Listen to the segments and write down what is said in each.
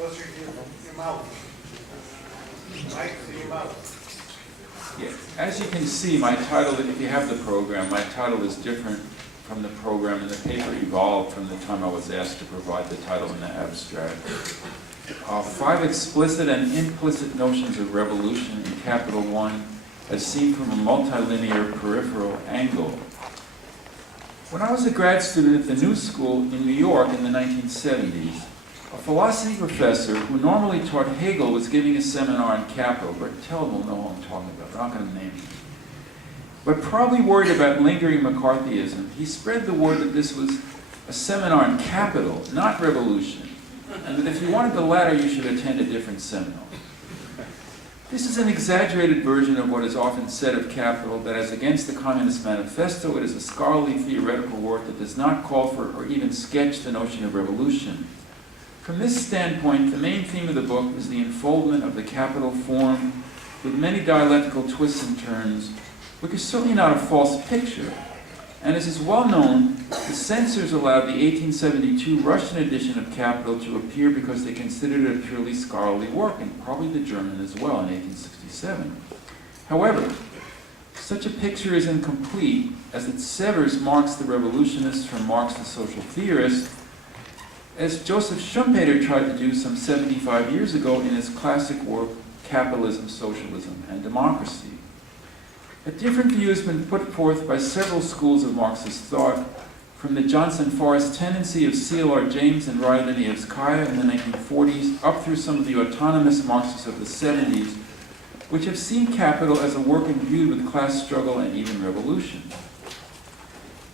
closer to your mouth. Mike, to your mouth. Yeah. As you can see, my title, if you have the program, my title is different from the program, and the paper evolved from the time I was asked to provide the title in the abstract. 5 explicit and implicit notions of revolution in Capital One as seen from a multilinear peripheral angle. When I was a grad student at the New School in New York in the 1970s, a philosophy professor who normally taught Hegel was giving a seminar on Capital. Brett Tell will know who I'm talking about, I'm not going to name him. But probably worried about lingering McCarthyism, he spread the word that this was a seminar on capital, not revolution, and that if you wanted the latter, you should attend a different seminar. This is an exaggerated version of what is often said of Capital, that as against the Communist Manifesto, it is a scholarly theoretical work that does not call for or even sketch the notion of revolution. From this standpoint, the main theme of the book is the unfoldment of the Capital form with many dialectical twists and turns, which is certainly not a false picture. And as is well known, the censors allowed the 1872 Russian edition of Capital to appear because they considered it a purely scholarly work, and probably the German as well in 1867. However, such a picture is incomplete, as it severs Marx the revolutionist from Marx the social theorist, as Joseph Schumpeter tried to do some 75 years ago in his classic work, Capitalism, Socialism, and Democracy. A different view has been put forth by several schools of Marxist thought, from the Johnson-Forrest tendency of C.L.R. James and Raya Danievskaya in the 1940s, up through some of the autonomous Marxists of the 70s, which have seen Capital as a work imbued with class struggle and even revolution.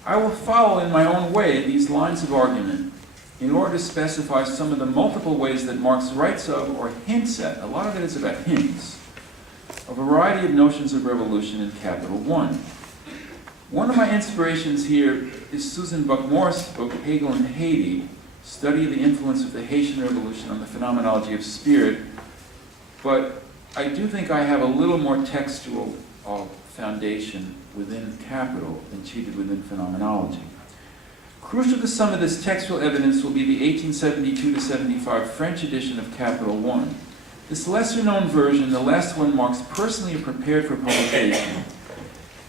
I will follow in my own way these lines of argument in order to specify some of the multiple ways that Marx writes of or hints at, a lot of it is about hints, a variety of notions of revolution in Capital One. One of my inspirations here is Susan Buck-Morris' book, Hegel in Haiti, Study of the Influence of the Haitian Revolution on the Phenomenology of Spirit, but I do think I have a little more textual foundation within Capital than she did within Phenomenology. Crucial to some of this textual evidence will be the 1872-75 French edition of Capital One. This lesser-known version, the last one Marx personally prepared for publication,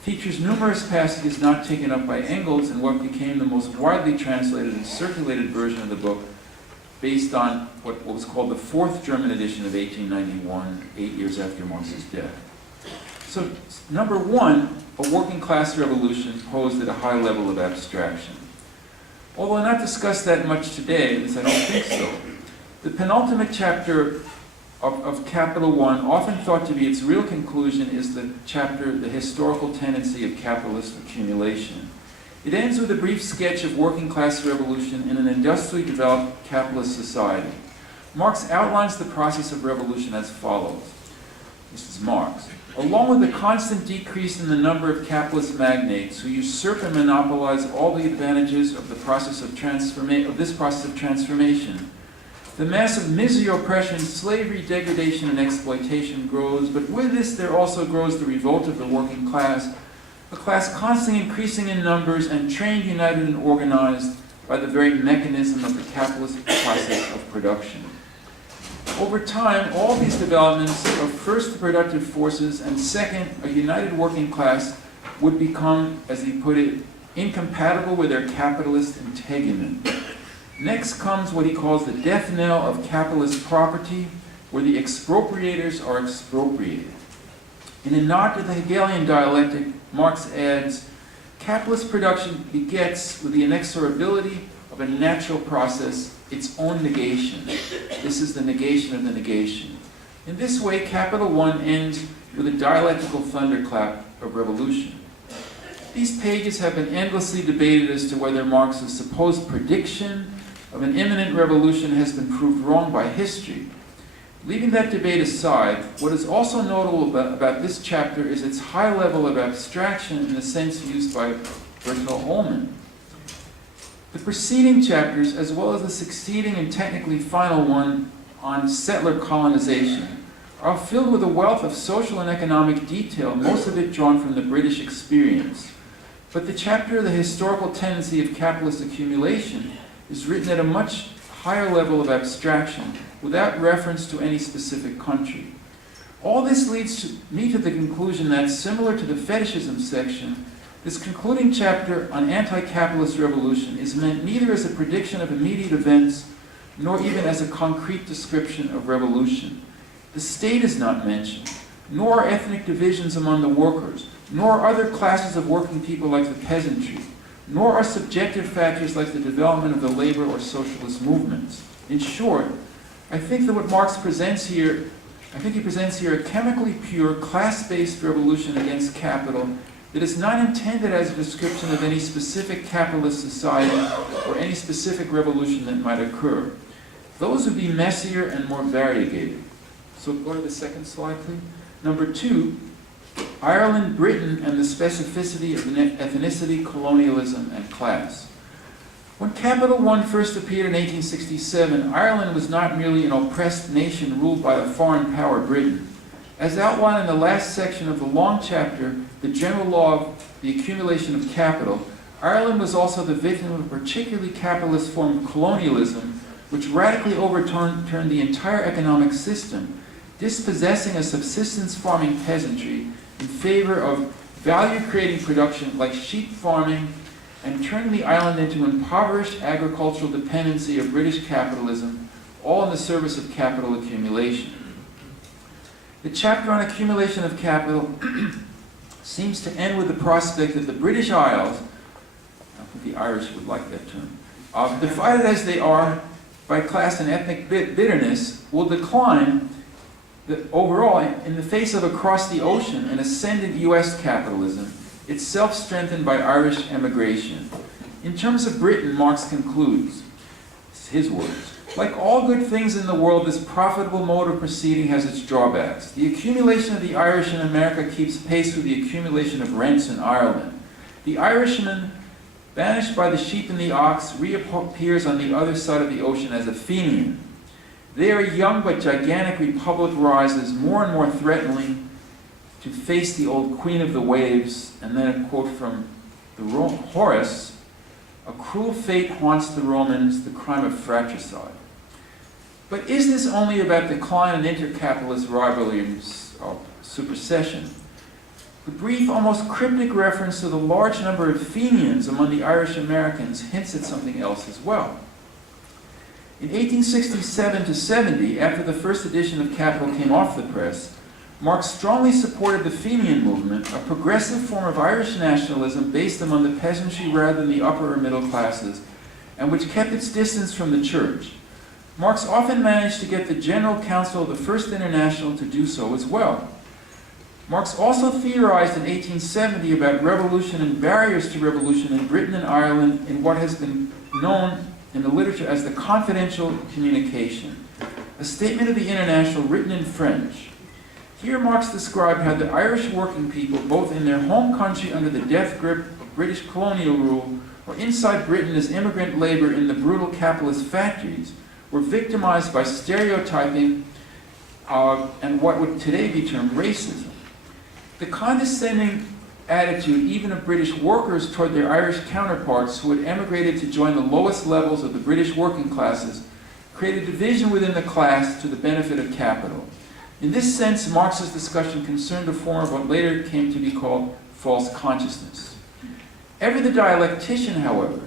features numerous passages not taken up by Engels in what became the most widely translated and circulated version of the book, based on what was called the fourth German edition of 1891, 8 years after Marx's death. So, number one, a working-class revolution posed at a high level of abstraction. Although not discussed that much today, at least I don't think so, the penultimate chapter of Capital One, often thought to be its real conclusion, is the chapter, The Historical Tendency of Capitalist Accumulation. It ends with a brief sketch of working-class revolution in an industrially developed capitalist society. Marx outlines the process of revolution as follows. This is Marx. Along with the constant decrease in the number of capitalist magnates who usurp and monopolize all the advantages of the process of this process of transformation, the mass of misery, oppression, slavery, degradation, and exploitation grows, but with this there also grows the revolt of the working class, a class constantly increasing in numbers and trained, united, and organized by the very mechanism of the capitalist process of production. Over time, all these developments of first the productive forces and second, a united working class would become, as he put it, incompatible with their capitalist integument. Next comes what he calls the death knell of capitalist property, where the expropriators are expropriated. In a nod to the Hegelian dialectic, Marx adds, capitalist production begets, with the inexorability of a natural process, its own negation. This is the negation of the negation. In this way, Capital One ends with a dialectical thunderclap of revolution. These pages have been endlessly debated as to whether Marx's supposed prediction of an imminent revolution has been proved wrong by history. Leaving that debate aside, what is also notable about this chapter is its high level of abstraction in the sense used by Berthold Ullmann. The preceding chapters, as well as the succeeding and technically final one on settler colonization, are filled with a wealth of social and economic detail, most of it drawn from the British experience. But the chapter, The Historical Tendency of Capitalist Accumulation, is written at a much higher level of abstraction without reference to any specific country. All this leads me to the conclusion that, similar to the fetishism section, this concluding chapter on anti-capitalist revolution is meant neither as a prediction of immediate events nor even as a concrete description of revolution. The state is not mentioned, nor are ethnic divisions among the workers, nor other classes of working people like the peasantry, nor are subjective factors like the development of the labor or socialist movements. In short, I think that what Marx presents here, he presents here a chemically pure, class-based revolution against capital that is not intended as a description of any specific capitalist society or any specific revolution that might occur. Those would be messier and more variegated. So go to the second slide, please. Number 2, Ireland, Britain, and the specificity of ethnicity, colonialism, and class. When Capital I first appeared in 1867, Ireland was not merely an oppressed nation ruled by a foreign power, Britain. As outlined in the last section of the long chapter, The General Law of the Accumulation of Capital, Ireland was also the victim of a particularly capitalist form of colonialism, which radically overturned the entire economic system, dispossessing a subsistence farming peasantry in favor of value-creating production like sheep farming, and turning the island into impoverished agricultural dependency of British capitalism, all in the service of capital accumulation. The chapter on accumulation of capital seems to end with the prospect that the British Isles, I think the Irish would like that term, divided as they are by class and ethnic bitterness, will decline overall in the face of across the ocean an ascendant U.S. capitalism, itself strengthened by Irish emigration. In terms of Britain, Marx concludes, it's his words, like all good things in the world, this profitable mode of proceeding has its drawbacks. The accumulation of the Irish in America keeps pace with the accumulation of rents in Ireland. The Irishman, banished by the sheep and the ox, reappears on the other side of the ocean as a Fenian. There, a young but gigantic republic rises, more and more threateningly, to face the old queen of the waves. And then a quote from Horace, "A cruel fate haunts the Romans, the crime of fratricide." But is this only about decline in intercapitalist rivalries of supersession? The brief, almost cryptic reference to the large number of Fenians among the Irish Americans hints at something else as well. In 1867 to 70, after the first edition of Capital came off the press, Marx strongly supported the Fenian movement, a progressive form of Irish nationalism based among the peasantry rather than the upper or middle classes, and which kept its distance from the church. Marx often managed to get the General Council of the First International to do so as well. Marx also theorized in 1870 about revolution and barriers to revolution in Britain and Ireland in what has been known in the literature as the confidential communication, a statement of the International written in French. Here Marx described how the Irish working people, both in their home country under the death grip of British colonial rule, or inside Britain as immigrant labor in the brutal capitalist factories, were victimized by stereotyping and what would today be termed racism. The condescending attitude even of British workers toward their Irish counterparts who had emigrated to join the lowest levels of the British working classes created division within the class to the benefit of capital. In this sense, Marx's discussion concerned a form of what later came to be called false consciousness. Ever the dialectician, however,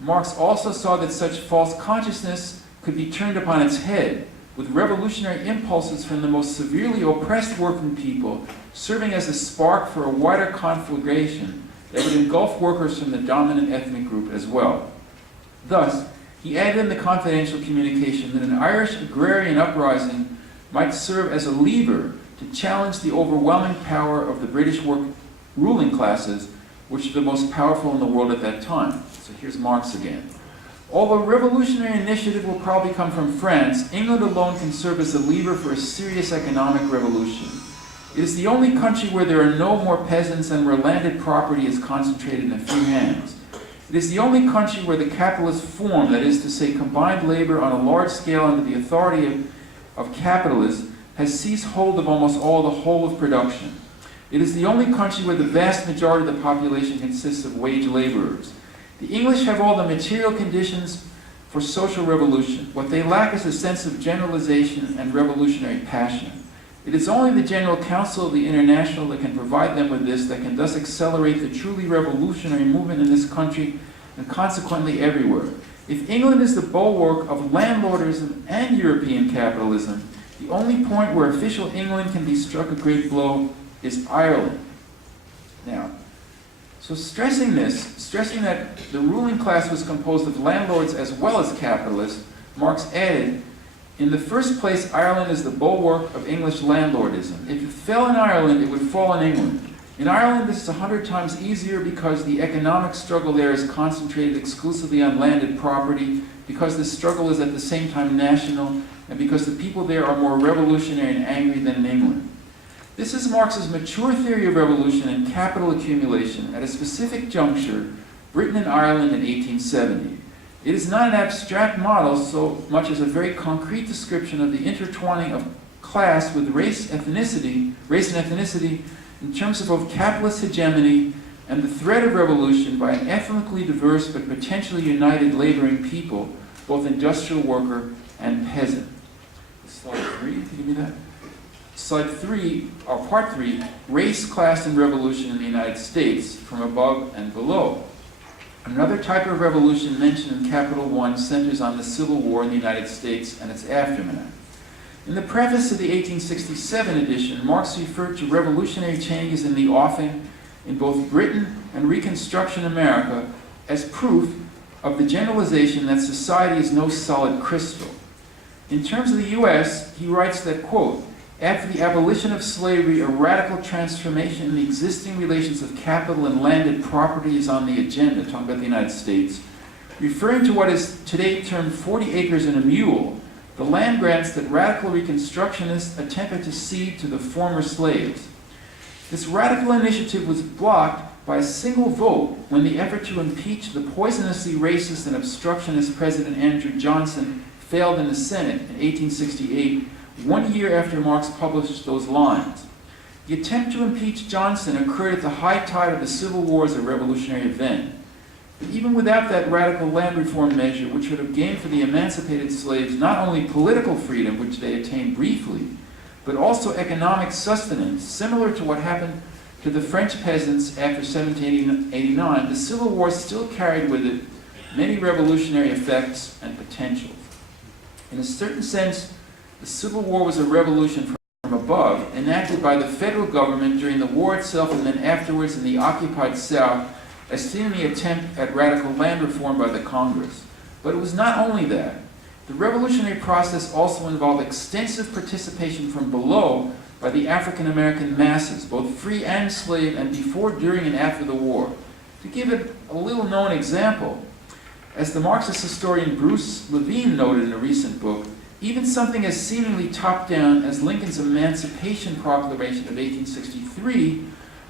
Marx also saw that such false consciousness could be turned upon its head, with revolutionary impulses from the most severely oppressed working people serving as a spark for a wider conflagration that would engulf workers from the dominant ethnic group as well. Thus, he added in the confidential communication that an Irish agrarian uprising might serve as a lever to challenge the overwhelming power of the British ruling classes, which are the most powerful in the world at that time. So here's Marx again. Although revolutionary initiative will probably come from France, England alone can serve as a lever for a serious economic revolution. It is the only country where there are no more peasants and where landed property is concentrated in a few hands. It is the only country where the capitalist form, that is to say combined labor on a large scale under the authority of capitalists, has seized hold of almost all the whole of production. It is the only country where the vast majority of the population consists of wage laborers. The English have all the material conditions for social revolution. What they lack is a sense of generalization and revolutionary passion. It is only the General Council of the International that can provide them with this, that can thus accelerate the truly revolutionary movement in this country and consequently everywhere. If England is the bulwark of landlordism and European capitalism, the only point where official England can be struck a great blow is Ireland. Now, so stressing that the ruling class was composed of landlords as well as capitalists, Marx added, in the first place, Ireland is the bulwark of English landlordism. If it fell in Ireland, it would fall in England. In Ireland, this is 100 times easier because the economic struggle there is concentrated exclusively on landed property, because the struggle is at the same time national, and because the people there are more revolutionary and angry than in England. This is Marx's mature theory of revolution and capital accumulation at a specific juncture, Britain and Ireland in 1870. It is not an abstract model so much as a very concrete description of the intertwining of class with race and ethnicity in terms of both capitalist hegemony and the threat of revolution by an ethnically diverse but potentially united laboring people, both industrial worker and peasant. Slide 3, can you give me that? Slide 3, or part 3, race, class, and revolution in the United States, from above and below. Another type of revolution mentioned in Capital 1 centers on the Civil War in the United States and its aftermath. In the preface of the 1867 edition, Marx referred to revolutionary changes in the offing in both Britain and Reconstruction America as proof of the generalization that society is no solid crystal. In terms of the U.S., he writes that, quote, after the abolition of slavery, a radical transformation in the existing relations of capital and landed property is on the agenda, talking about the United States, referring to what is today termed 40 acres and a mule, the land grants that radical Reconstructionists attempted to cede to the former slaves. This radical initiative was blocked by a single vote when the effort to impeach the poisonously racist and obstructionist President Andrew Johnson failed in the Senate in 1868, 1 year after Marx published those lines. The attempt to impeach Johnson occurred at the high tide of the Civil War as a revolutionary event. But even without that radical land reform measure, which would have gained for the emancipated slaves not only political freedom, which they attained briefly, but also economic sustenance, similar to what happened to the French peasants after 1789, the Civil War still carried with it many revolutionary effects and potentials. In a certain sense, the Civil War was a revolution from above, enacted by the federal government during the war itself and then afterwards in the occupied South, as seen in the attempt at radical land reform by the Congress. But it was not only that. The revolutionary process also involved extensive participation from below by the African American masses, both free and slave, and before, during, and after the war. To give it a little-known example, as the Marxist historian Bruce Levine noted in a recent book, even something as seemingly top-down as Lincoln's Emancipation Proclamation of 1863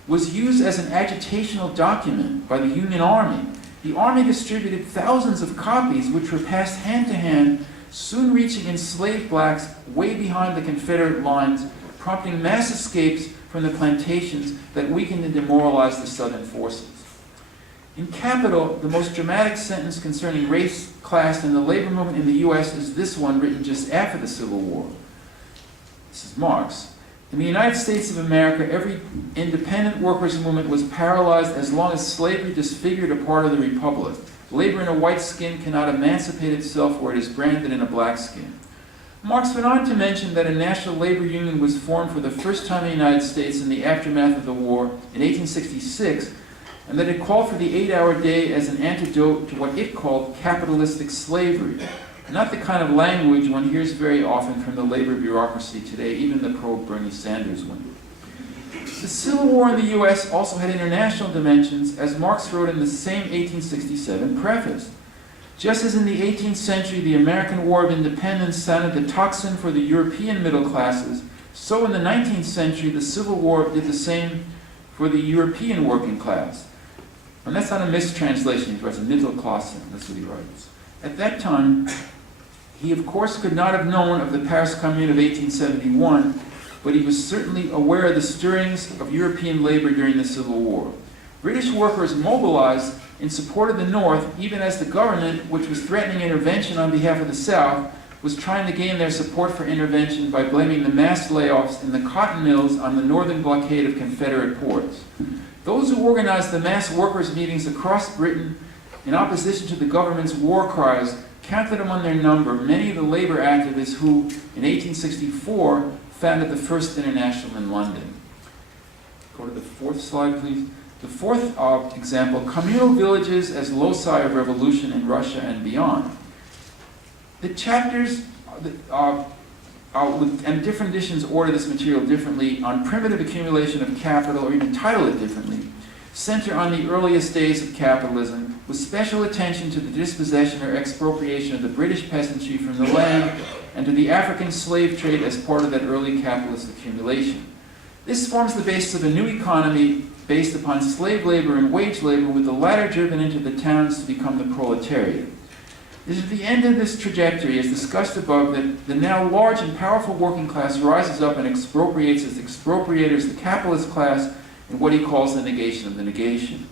was used as an agitational document by the Union Army. The Army distributed thousands of copies which were passed hand to hand, soon reaching enslaved blacks way behind the Confederate lines, prompting mass escapes from the plantations that weakened and demoralized the Southern forces. In Capital, the most dramatic sentence concerning race, class, and the labor movement in the U.S. is this one, written just after the Civil War. This is Marx. In the United States of America, every independent workers' movement was paralyzed as long as slavery disfigured a part of the republic. Labor in a white skin cannot emancipate itself where it is branded in a black skin. Marx went on to mention that a national labor union was formed for the first time in the United States in the aftermath of the war in 1866, and that it called for the 8-hour day as an antidote to what it called capitalistic slavery. Not the kind of language one hears very often from the labor bureaucracy today, even the pro-Bernie Sanders one. The Civil War in the U.S. also had international dimensions, as Marx wrote in the same 1867 preface. Just as in the 18th century the American War of Independence sounded the tocsin for the European middle classes, so in the 19th century the Civil War did the same for the European working class. And that's not a mistranslation, he writes a Mittelklasse, that's what he writes. At that time, he of course could not have known of the Paris Commune of 1871, but he was certainly aware of the stirrings of European labor during the Civil War. British workers mobilized in support of the North, even as the government, which was threatening intervention on behalf of the South, was trying to gain their support for intervention by blaming the mass layoffs in the cotton mills on the northern blockade of Confederate ports. Those who organized the mass workers' meetings across Britain in opposition to the government's war cries counted among their number many of the labor activists who, in 1864, founded the First International in London. Go to the fourth slide, please. The fourth example, communal villages as loci of revolution in Russia and beyond. The chapters and different editions order this material differently on primitive accumulation of capital, or even title it differently, center on the earliest days of capitalism, with special attention to the dispossession or expropriation of the British peasantry from the land and to the African slave trade as part of that early capitalist accumulation. This forms the basis of a new economy based upon slave labor and wage labor, with the latter driven into the towns to become the proletariat. It is at the end of this trajectory, as discussed above, that the now large and powerful working class rises up and expropriates as expropriators the capitalist class in what he calls the negation of the negation.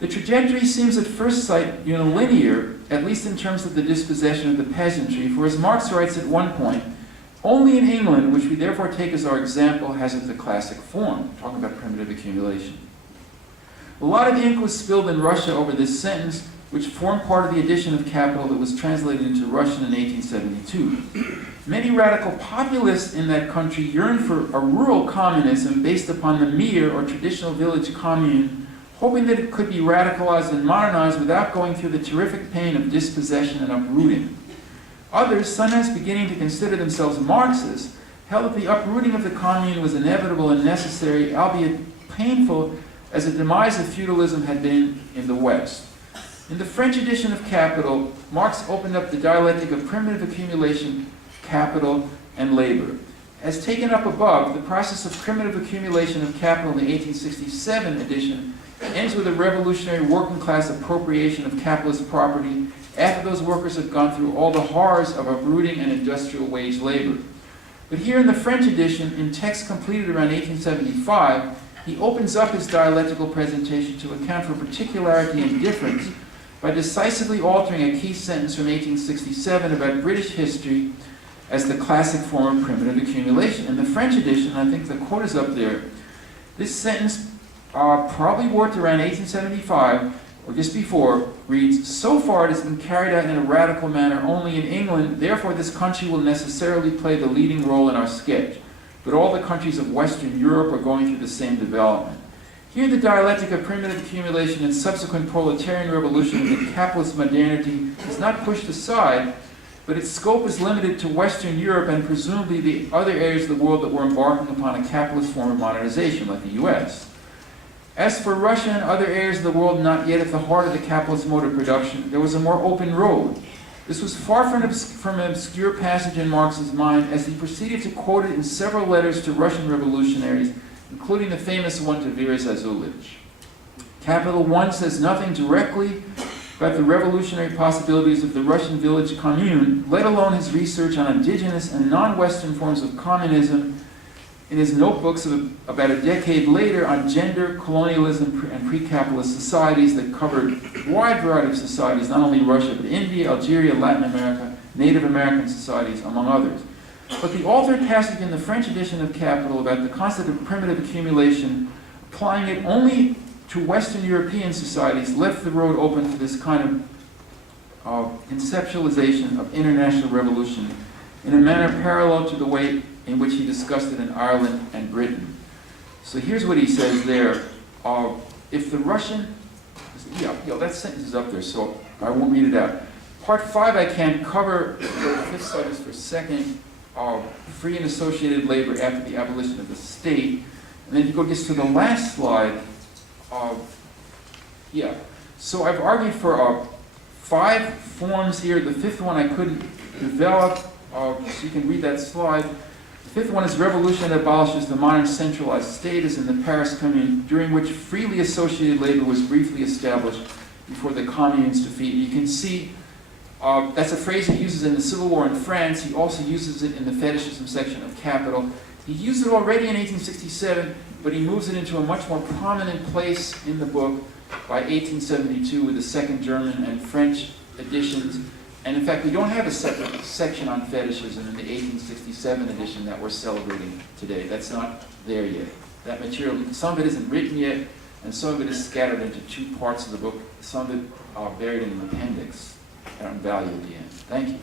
The trajectory seems at first sight unilinear, at least in terms of the dispossession of the peasantry, for as Marx writes at one point, only in England, which we therefore take as our example, has it the classic form, talking about primitive accumulation. A lot of ink was spilled in Russia over this sentence, which formed part of the edition of Capital that was translated into Russian in 1872. Many radical populists in that country yearned for a rural communism based upon the mir, or traditional village commune, hoping that it could be radicalized and modernized without going through the terrific pain of dispossession and uprooting. Others, sometimes beginning to consider themselves Marxists, held that the uprooting of the commune was inevitable and necessary, albeit painful, as the demise of feudalism had been in the West. In the French edition of Capital, Marx opened up the dialectic of primitive accumulation, capital, and labor. As taken up above, the process of primitive accumulation of capital in the 1867 edition ends with a revolutionary working class appropriation of capitalist property after those workers have gone through all the horrors of uprooting and industrial wage labor. But here in the French edition, in text completed around 1875, he opens up his dialectical presentation to account for particularity and difference by decisively altering a key sentence from 1867 about British history as the classic form of primitive accumulation. In the French edition, I think the quote is up there, this sentence, probably worked around 1875, or just before, reads, so far it has been carried out in a radical manner only in England, therefore this country will necessarily play the leading role in our sketch. But all the countries of Western Europe are going through the same development. Here the dialectic of primitive accumulation and subsequent proletarian revolution in the capitalist modernity is not pushed aside, but its scope is limited to Western Europe and presumably the other areas of the world that were embarking upon a capitalist form of modernization, like the US. As for Russia and other areas of the world not yet at the heart of the capitalist mode of production, there was a more open road. This was far from an obscure passage in Marx's mind, as he proceeded to quote it in several letters to Russian revolutionaries, including the famous one to Vera Zazulych. Capital 1 says nothing directly about the revolutionary possibilities of the Russian village commune, let alone his research on indigenous and non-Western forms of communism in his notebooks about a decade later on gender, colonialism, and pre-capitalist societies that covered a wide variety of societies, not only Russia, but India, Algeria, Latin America, Native American societies, among others. But the altered passage in the French edition of Capital about the concept of primitive accumulation, applying it only to Western European societies, left the road open for this kind of conceptualization of international revolution in a manner parallel to the way in which he discussed it in Ireland and Britain. So here's what he says there. If the Russian, that sentence is up there, so I won't read it out. Part 5 I can't cover, the fifth slide is for a second. Free and associated labor after the abolition of the state. And then he gets to the last slide. So I've argued for 5 forms here. The fifth one I couldn't develop, so you can read that slide. The fifth one is revolution that abolishes the modern centralized state, as in the Paris Commune, during which freely associated labor was briefly established before the Commune's defeat. You can see that's a phrase he uses in the Civil War in France. He also uses it in the fetishism section of Capital. He used it already in 1867, but he moves it into a much more prominent place in the book by 1872 with the second German and French editions. And in fact, we don't have a separate section on fetishism in the 1867 edition that we're celebrating today. That's not there yet. That material, some of it isn't written yet, and some of it is scattered into two parts of the book. Some of it are buried in an appendix and value at the end. Thank you.